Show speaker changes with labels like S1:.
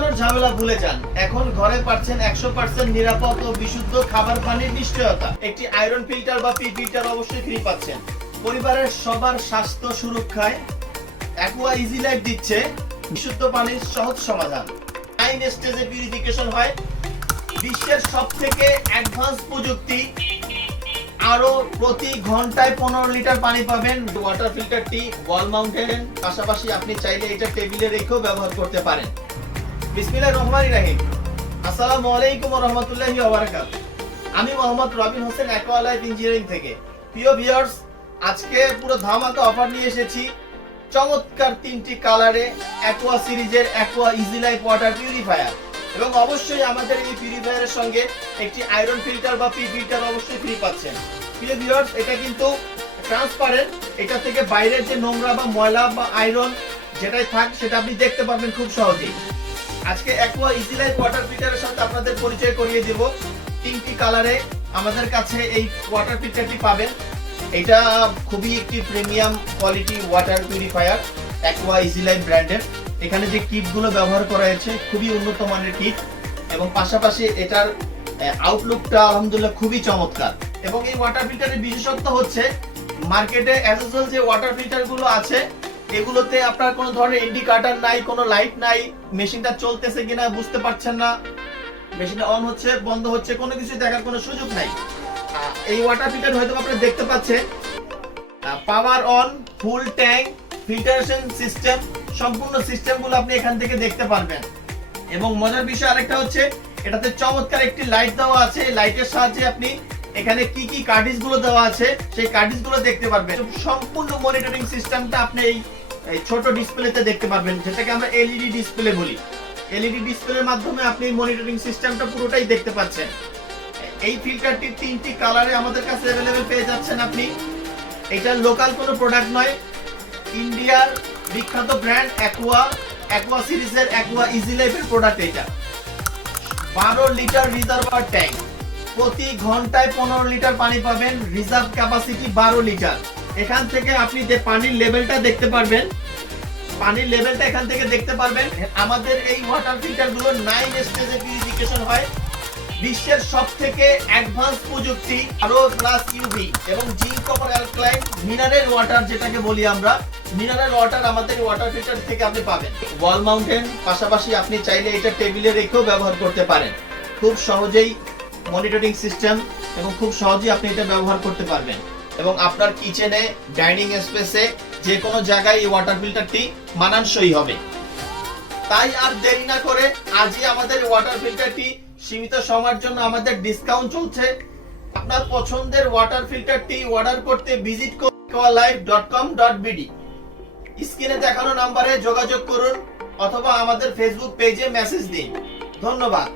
S1: সামলানোর ঝামেলা ভুলে যান। এখন ঘরে পাচ্ছেন একশো পার্সেন্ট নিরাপদ ও বিশুদ্ধ খাবার পানির নিশ্চয়তা। একটি আয়রন ফিল্টার বা পি ফিল্টার অবশ্যই ফ্রি পাচ্ছেন। পরিবারের সবার স্বাস্থ্য সুরক্ষায় অ্যাকোয়া ইজি লাইফ দিচ্ছে বিশুদ্ধ পানির সহজ সমাধান। নাইন স্টেজে পিউরিফিকেশন হয়। বিশ্বের সব থেকে অ্যাডভান্স প্রযুক্তি। আরও প্রতি ঘন্টায় পনেরো লিটার পানি পাবেন। ওয়াটার ফিল্টারটি ওয়াল মাউন্টেন পাশাপাশি আপনি চাইলে এটা টেবিলে রেখেও ব্যবহার করতে পারেন। বিসমিল্লাহির রহমানির রহিম। আসসালামু আলাইকুম রাহমাতুল্লাহি আমি Mohammad Robin Hossain aqua life engineering থেকে। প্রিয় ভিউয়ার্স, আজকে পুরো ধামাকা অফার নিয়ে এসেছি। চমৎকার তিনটি কালারে অ্যাকোয়া সিরিজের aqua easy life water purifier. এবং অবশ্যই আমাদের এই পিউরিফায়ারের সঙ্গে একটি আয়রন ফিল্টার বা পি ফিল্টার অবশ্যই ফ্রি পাচ্ছেন। প্রিয় ভিউয়ার্স, এটা কিন্তু ট্রান্সপারেন্ট। এটা থেকে বাইরের যে নোংরা বা ময়লা বা আয়রন যেটাই থাক, সেটা আপনি দেখতে পারবেন খুব সহজেই। আজকে অ্যাকোয়া ইজি লাইফ ওয়াটার ফিল্টারের সাথে আপনাদের পরিচয় করিয়ে দেব। তিনটি কালারে আমাদের কাছে এই ওয়াটার ফিল্টারটি পাবেন। এটা খুবই একটি premium quality water purifier aqua easy life ব্র্যান্ডের এখানে যে কিটগুলো ব্যবহার করা হয়েছে, খুবই উন্নত মানের কিট এবং পাশাপাশি এটার আউটলুকটা আলহামদুলিল্লাহ খুবই চমৎকার। এবং এই ওয়াটার ফিল্টারের বিশেষত্ব হচ্ছে মার্কেটে অ্যাসেসল যে ওয়াটার ফিল্টারগুলো আছে এগুলোতে আপনার কোনো ধরনের ইন্ডিকেটর নাই, কোনো লাইট নাই মেশিনটা চলতেছে কিনা বুঝতে পারছেন না। মেশিনটা অন হচ্ছে, বন্ধ হচ্ছে, কোনো কিছু দেখার কোনো সুযোগ নাই। এই ওয়াটার ফিল্টার হয়তো আপনারা দেখতে পাচ্ছেন। Power on full tank filtration system সম্পূর্ণ সিস্টেমগুলো আপনি এখান থেকে দেখতে পারবেন। এবং মজার বিষয় আরেকটা হচ্ছে, এটাতে চমৎকার একটি লাইট দেওয়া আছে। লাইটের সাহায্যে আপনি এখানে কি কি কার্ডিসগুলো দেওয়া আছে, সেই কার্ডিসগুলো দেখতে পারবেন। সম্পূর্ণ মনিটরিং সিস্টেমটা আপনি এই এই ছোট ডিসপ্লেতে দেখতে পারবেন, যেটাকে আমরা এলইডি ডিসপ্লে বলি। এলইডি ডিসপ্লের মাধ্যমে আপনি মনিটরিং সিস্টেমটা পুরোটাই দেখতে পাচ্ছেন। এই ফিল্টারটি তিনটি কালারে আমাদের কাছে অ্যাভেলেবেল পেয়ে যাচ্ছেন আপনি। এটা লোকাল কোনো প্রোডাক্ট নয়। ইন্ডিয়ার বিখ্যাত ব্র্যান্ড অ্যাকোয়া অ্যাকোয়া সিরিজের অ্যাকোয়া ইজি লাইফের প্রোডাক্ট এটা। বারো লিটার রিজার্ভার ট্যাঙ্ক প্রতি ঘন্টায় পনেরো লিটার পানি পাবেন। রিজার্ভ ক্যাপাসিটি বারো লিটার। এখান থেকে আপনি যে পানির লেভেলটা দেখতে পারবেন, পানির লেভেলটা এখান থেকে দেখতে পারবেন। আমাদের এই ওয়াটার ফিল্টারগুলো নাইন স্টেজে পিউরিফিকেশন হয়। বিশ্বের সব থেকে অ্যাডভান্স প্রযুক্তি আরও প্লাস ইউভি এবং zinc copper alkaline mineral water যেটাকে বলি আমরা। মিনারেল ওয়াটার আমাদের ওয়াটার ফিল্টার থেকে আপনি পাবেন। ওয়াল মাউন্টেন পাশাপাশি আপনি চাইলে এটা টেবিলে রেখেও ব্যবহার করতে পারেন। খুব সহজেই মনিটরিং সিস্টেম এবং খুব সহজেই আপনি এটা ব্যবহার করতে পারবেন। এবং আপনার কিচেনে ডাইনিং স্পেসে যে কোনো জায়গায় এই ওয়াটার ফিল্টারটি মানানসই হবে। তাই আর দেরি না করে আজই আমাদের ওয়াটার ফিল্টারটি সীমিত সময়ের জন্য আমাদের ডিসকাউন্ট চলছে। আপনার পছন্দের ওয়াটার ফিল্টারটি অর্ডার করতে ভিজিট করুন স্ক্রিনে দেখানো নাম্বারে যোগাযোগ করুন অথবা আমাদের ফেসবুক পেজে মেসেজ দিন। ধন্যবাদ।